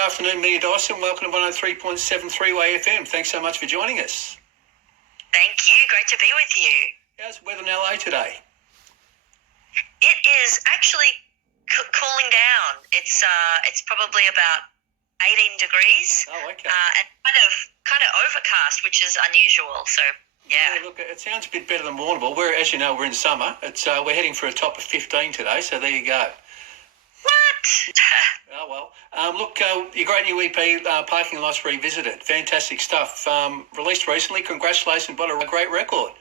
Good afternoon, Mia Dyson. Welcome to 103.7 3WAY-FM. Thanks so much for joining us. Thank you. Great to be with you. How's the weather in LA today? It is actually cooling down. It's probably about 18 degrees. Oh, okay. And kind of overcast, which is unusual. So yeah. Look, it sounds a bit better than Warrnambool. As you know, we're in summer. We're heading for a top of 15 today. So there you go. What? Oh, well. Look, your great new EP, Parking Lots Revisited. Fantastic stuff. Released recently. Congratulations. What a great record.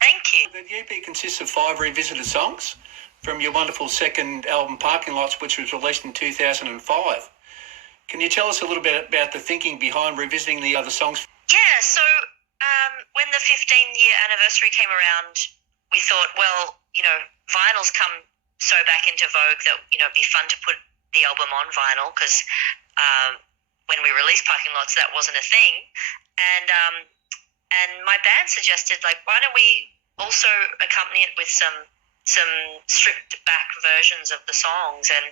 Thank you. The EP consists of 5 revisited songs from your wonderful second album, Parking Lots, which was released in 2005. Can you tell us a little bit about the thinking behind revisiting the other songs? Yeah, so when the 15-year anniversary came around, we thought, well, vinyl's come so back into vogue that, it'd be fun to put the album on vinyl because when we released Parking Lots, that wasn't a thing. And my band suggested, why don't we also accompany it with some stripped back versions of the songs? And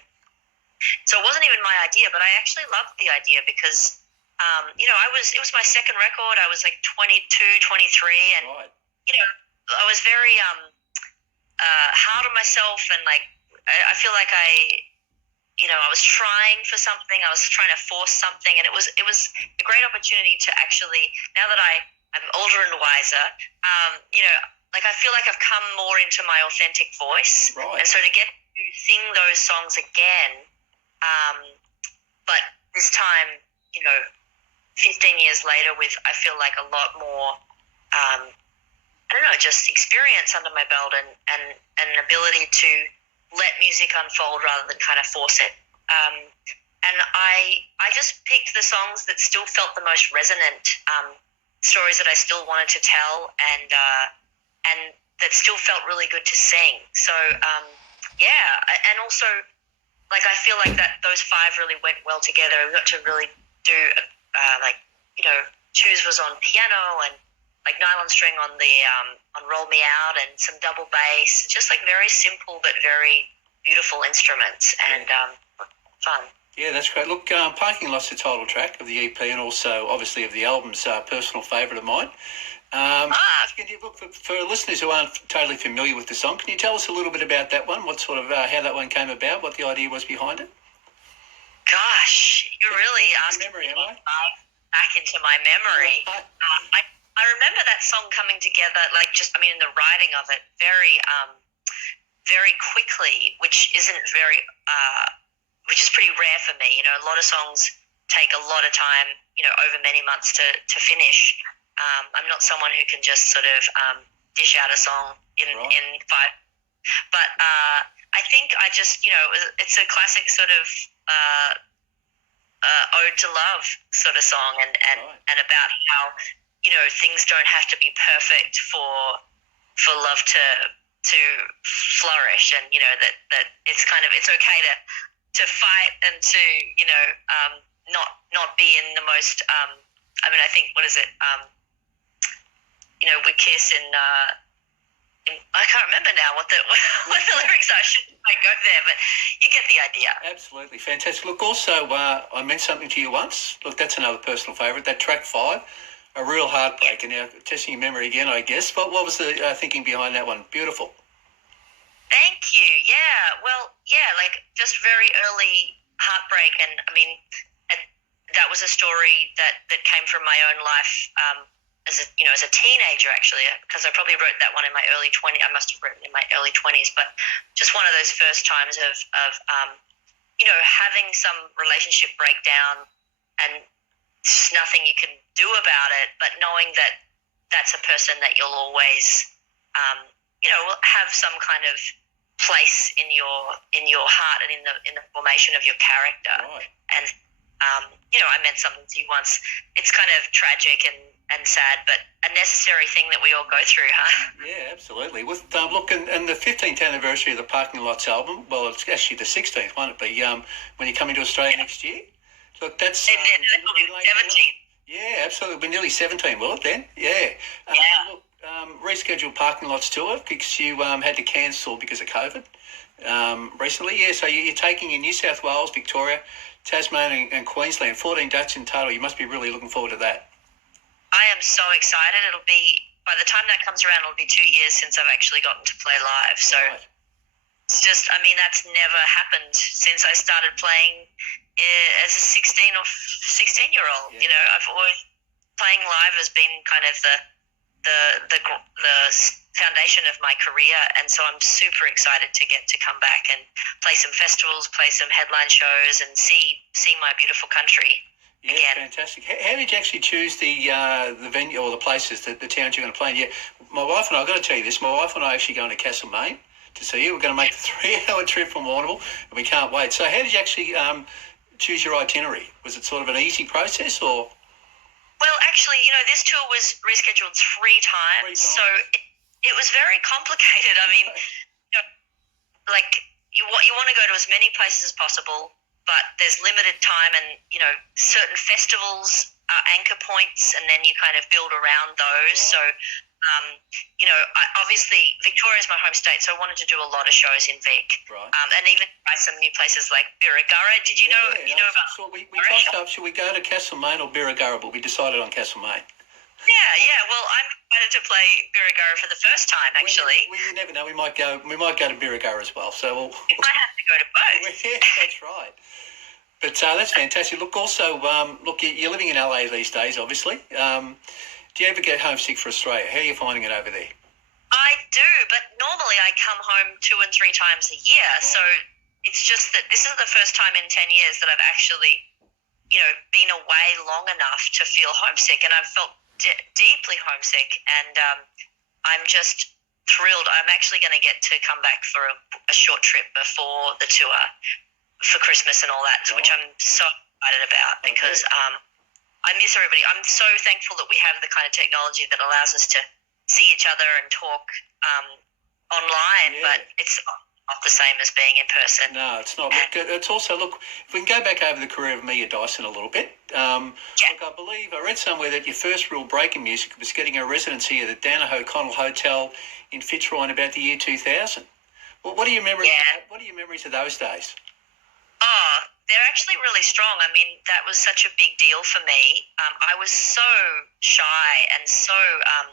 so it wasn't even my idea, but I actually loved the idea because, it was my second record. I was 22, 23, and, Right. I was very hard on myself, and I feel like I was trying for something. I was trying to force something, and it was a great opportunity to actually, now that I'm older and wiser, I feel like I've come more into my authentic voice. Right. And so to get to sing those songs again, but this time, 15 years later with, I feel like a lot more, just experience under my belt and an ability to let music unfold rather than kind of force it. And I just picked the songs that still felt the most resonant, stories that I still wanted to tell and that still felt really good to sing. So, and also, I feel like that those 5 really went well together. We got to really do, Choose was on piano and nylon string on the on Roll Me Out and some double bass, just very simple but very beautiful instruments and fun. Yeah, that's great. Look, Parking Lot's the title track of the EP and also, obviously, of the album's personal favourite of mine. Can you look for listeners who aren't totally familiar with the song, can you tell us a little bit about that one? What sort of how that one came about? What the idea was behind it? Gosh, you're really asking me back into my memory. I remember that song coming together, in the writing of it, very, very quickly, which is pretty rare for me. A lot of songs take a lot of time, over many months to finish. I'm not someone who can just sort of dish out a song in 5. But I think I just, it's a classic sort of ode to love sort of song and about how, things don't have to be perfect for love to flourish, and that it's kind of, it's okay to fight and to not be in the most I think, what is it, we kiss in I can't remember now what the lyrics are. I shouldn't go there, but you get the idea. Absolutely fantastic. Look, also, I meant something to you once. Look, that's another personal favourite. That track 5, A Real Heartbreak. And now, testing your memory again, I guess. But what was the thinking behind that one? Beautiful. Thank you. Yeah. Well, just very early heartbreak, and that was a story that came from my own life. As a teenager, actually, because I probably wrote that one in my early 20s. I must have written in my early 20s, but just one of those first times of having some relationship breakdown, and there's just nothing you can do about it, but knowing that that's a person that you'll always, have some kind of place in your heart and in the formation of your character. Right. And I meant something to you once. It's kind of tragic and sad, but a necessary thing that we all go through, huh? Yeah, absolutely. With look, and the 15th anniversary of the Parking Lots album, well, it's actually the 16th, won't it be? When you come into Australia next year? Look, that's... It'll be 17th. Yeah, absolutely. It'll be nearly 17, will it then? Yeah. Yeah. Look, rescheduled Parking Lots tour because you had to cancel because of COVID. recently. Yeah, so you're taking in New South Wales, Victoria, Tasmania and Queensland, 14 dates in total. You must be really looking forward to that. I am so excited. It'll be, by the time that comes around, it'll be 2 years since I've actually gotten to play live. So Right. it's just, I mean, that's never happened since I started playing as a 16-year-old. Yeah. You know, I've always, playing live has been kind of the foundation of my career, and so I'm super excited to get to come back and play some festivals, play some headline shows, and see my beautiful country. Yeah, again. Fantastic. How did you actually choose the venue or the places, the towns you're going to play in? Yeah, my wife and I, I've got to tell you this, my wife and I are actually going to Castlemaine to see you. We're going to make the 3-hour trip from Warrnambool, and we can't wait. So how did you actually choose your itinerary? Was it sort of an easy process, or? Well, actually, you know, this tour was rescheduled 3 times, so it was very complicated. I mean, you know, like, you want to go to as many places as possible, but there's limited time, and, you know, certain festivals are anchor points, and then you kind of build around those. So, you know, obviously Victoria's my home state, so I wanted to do a lot of shows in Vic, Right. And even try some new places like Birregurra. Did you know? You know about? So we tossed up. Should we go to Castlemaine or Birregurra? But we decided on Castlemaine. Yeah. Well, I'm excited to play Birregurra for the first time. Actually, we never know. We might go to Birregurra as well. So you might have to go to both. Yeah, that's right. But that's fantastic. Look, also, you're living in LA these days, obviously. Do you ever get homesick for Australia? How are you finding it over there? I do, but normally I come home 2 and 3 times a year. Right. So it's just that this is the first time in 10 years that I've actually, you know, been away long enough to feel homesick, and I've felt deeply homesick, and I'm just thrilled. I'm actually going to get to come back for a short trip before the tour for Christmas and all that, which I'm so excited about because I miss everybody. I'm so thankful that we have the kind of technology that allows us to see each other and talk online, but it's not the same as being in person. No, it's not. Look, it's also, if we can go back over the career of Mia Dyson a little bit. Look, I believe I read somewhere that your first real break in music was getting a residency at the Danaher O'Connell Hotel in Fitzroy in about the year 2000. Well, what are your memories? What are your memories of those days? Oh, they're actually really strong. I mean, that was such a big deal for me. I was so shy and so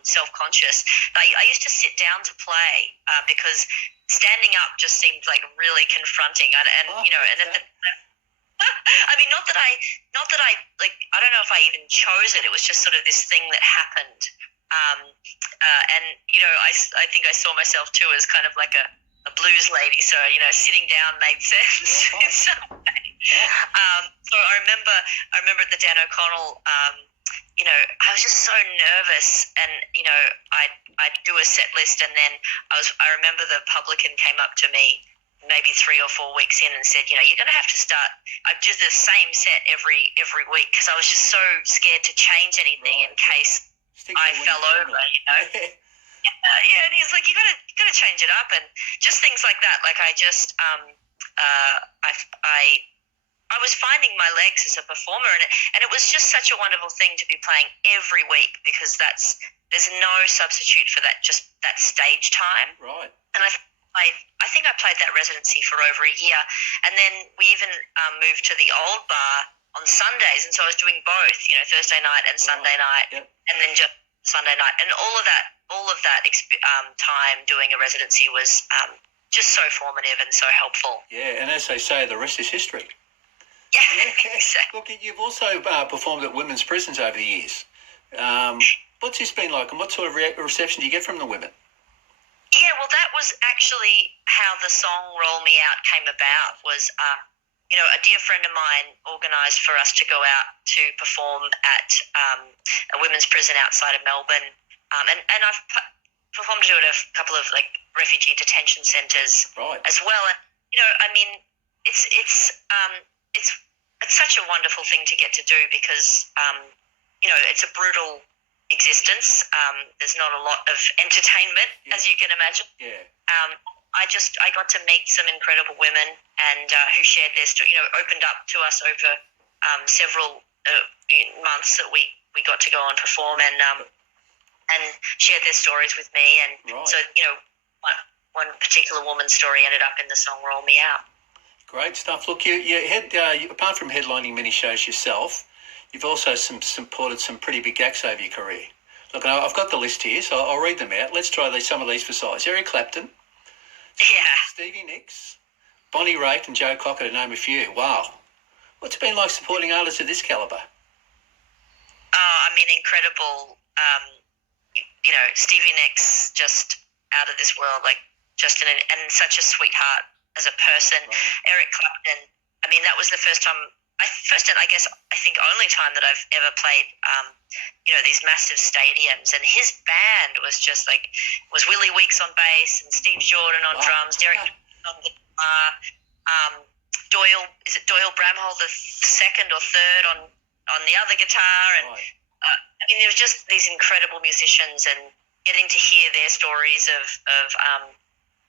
self-conscious. I used to sit down to play because standing up just seemed like really confronting. I mean, not that I like. I don't know if I even chose it. It was just sort of this thing that happened. And you know, I think I saw myself too as kind of like a blues lady, so you know, sitting down made sense in some way. So I remember at the Dan O'Connell, you know, I was just so nervous, and you know, I'd do a set list, and then I remember the publican came up to me maybe 3 or 4 weeks in and said, you know, you're going to have to start. I'd do the same set every week because I was just so scared to change anything in case I fell over, you know. Yeah, and he's like, you gotta change it up, and just things like that. Like I just, I was finding my legs as a performer, and it was just such a wonderful thing to be playing every week because there's no substitute for that stage time. Right. And I think I played that residency for over a year, and then we even moved to the old bar on Sundays, and so I was doing both, you know, Thursday night and Sunday night, and then just Sunday night, and all of that time doing a residency was just so formative and so helpful. Yeah, and as they say, the rest is history. Yeah, exactly. Look, you've also performed at women's prisons over the years. What's this been like, and what sort of reception do you get from the women? Yeah, well, that was actually how the song Roll Me Out came about. Was you know, a dear friend of mine organised for us to go out to perform at a women's prison outside of Melbourne, and I've performed to it at a couple of like refugee detention centres as well. And you know, I mean, it's such a wonderful thing to get to do because you know, it's a brutal existence. There's not a lot of entertainment, as you can imagine. Yeah. I got to meet some incredible women and who shared their story, you know, opened up to us over several months that we got to go and perform and shared their stories with me. And so, you know, one particular woman's story ended up in the song "Roll Me Out." Great stuff. Look, you apart from headlining many shows yourself, you've also supported some pretty big acts over your career. Look, I've got the list here, so I'll read them out. Let's try some of these for size. Eric Clapton, Stevie Nicks, Bonnie Raitt and Joe Cocker, to name a few. Wow. What's it been like supporting artists of this calibre? Incredible. Stevie Nicks, just out of this world, and such a sweetheart as a person. Right. Eric Clapton, that was the first and I guess I think only time that I've ever played, these massive stadiums, and his band was just was Willie Weeks on bass and Steve Jordan on drums, Derek on guitar, Doyle Bramhall the second or third on the other guitar, and there was just these incredible musicians, and getting to hear their stories of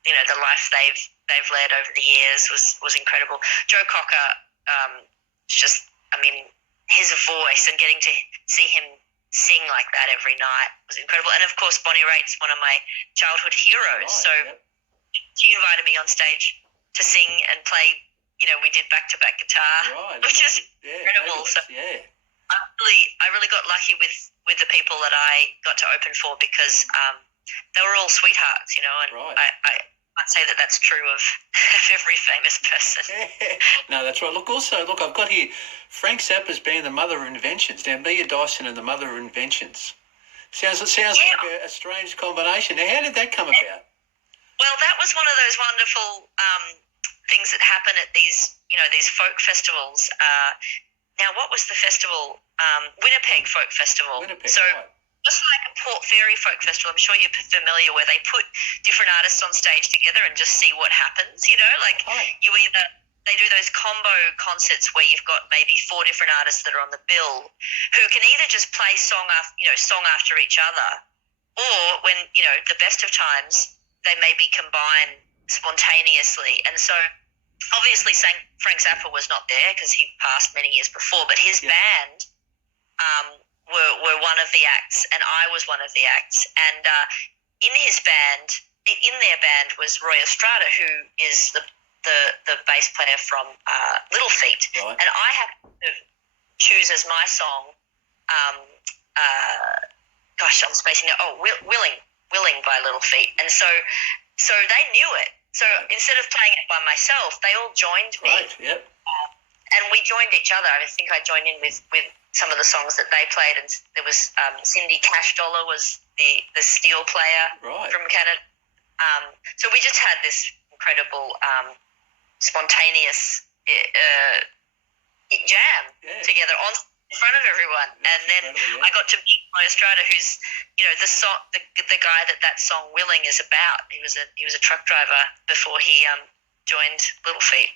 the life they've led over the years was incredible. Joe Cocker, his voice and getting to see him sing like that every night was incredible. And of course, Bonnie Raitt's one of my childhood heroes. She invited me on stage to sing and play. We did back-to-back guitar, which is incredible. I really got lucky with the people that I got to open for, because they were all sweethearts, and I can't say that that's true of every famous person. No, that's right. Look, I've got here Frank Zappa's band, The Mother of Inventions. Now, Mia Dyson and The Mother of Inventions. Sounds like a strange combination. Now, how did that come about? Well, that was one of those wonderful things that happen at these folk festivals. Now, what was the festival? Winnipeg Folk Festival. Just like a Port Fairy Folk Festival, I'm sure you're familiar, where they put different artists on stage together and just see what happens, they do those combo concerts where you've got maybe 4 different artists that are on the bill who can either just play song after each other, or when, the best of times, they maybe combine spontaneously. And so obviously Frank Zappa was not there because he passed many years before, but his band were one of the acts, and I was one of the acts. And in their band was Roy Estrada, who is the bass player from Little Feat. Right. And I had to choose as my song, I'm spacing out. Willing by Little Feat. And so they knew it. So instead of playing it by myself, they all joined me. Right, yep. And we joined each other. I think I joined in with some of the songs that they played, and there was Cindy Cash Dollar was the steel player from Canada. So we just had this incredible spontaneous jam together in front of everyone. And then I got to meet Roy Estrada, who's the guy that song Willing is about. He was a truck driver before he joined Little Feat.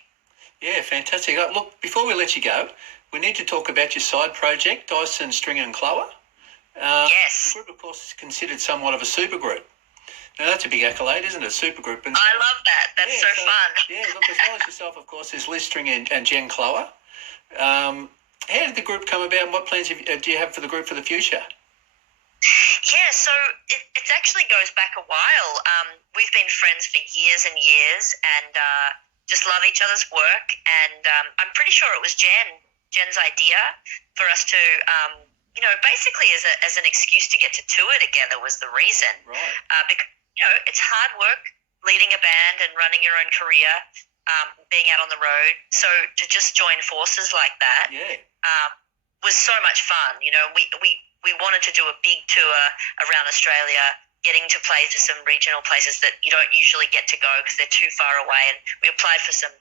Yeah, fantastic. Look, before we let you go, we need to talk about your side project, Dyson, Stringer and Khloe. Yes. The group, of course, is considered somewhat of a supergroup. Now, that's a big accolade, isn't it? Supergroup. I love that. That's so fun. Yeah, look, as well as yourself, of course, there's Liz Stringer and Jen Khloe. How did the group come about, and what plans do you have for the group for the future? Yeah, so it actually goes back a while. We've been friends for years and years, and just love each other's work. And I'm pretty sure it was Jen's idea for us to, basically as an excuse to get to tour together was the reason. Right. Because it's hard work leading a band and running your own career, being out on the road. So to just join forces like that was so much fun. We wanted to do a big tour around Australia, getting to play to some regional places that you don't usually get to go because they're too far away. And we applied for some,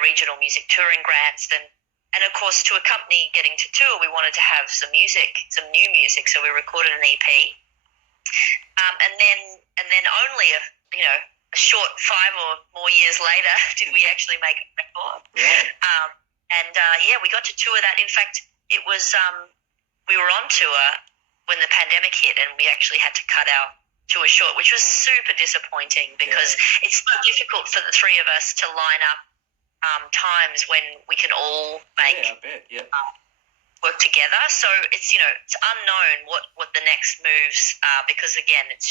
regional music touring grants. And of course, to accompany getting to tour, we wanted to have some new music. So we recorded an EP. And then only a short 5 or more years later did we actually make a record. Yeah. We got to tour that. In fact, it was we were on tour when the pandemic hit, and we actually had to cut our tour short, which was super disappointing because it's so difficult for the three of us to line up times when we can all make work together. So it's it's unknown what the next moves are, because again it's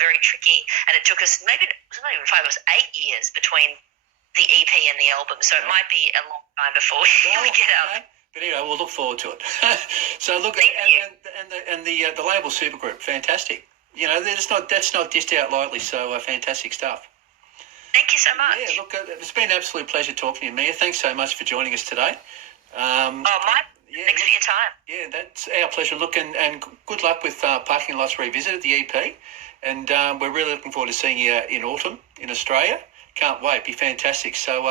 very tricky, and it took us maybe it's not even 5, it was 8 years between the EP and the album. So it might be a long time before we get out. But anyway, we'll look forward to it. So look, and the label Supergroup, fantastic. That's not dished out lightly. So fantastic stuff. Thank you so much. Yeah, look, it's been an absolute pleasure talking to you, Mia. Thanks so much for joining us today. Thanks for your time. Yeah, that's our pleasure. Look, and good luck with Parking Lots Revisited, the EP. And we're really looking forward to seeing you in autumn in Australia. Can't wait. Be fantastic. So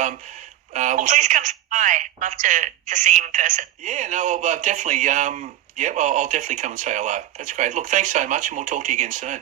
please come by. Love to see you in person. Yeah, no, I'll definitely. I'll definitely come and say hello. That's great. Look, thanks so much, and we'll talk to you again soon.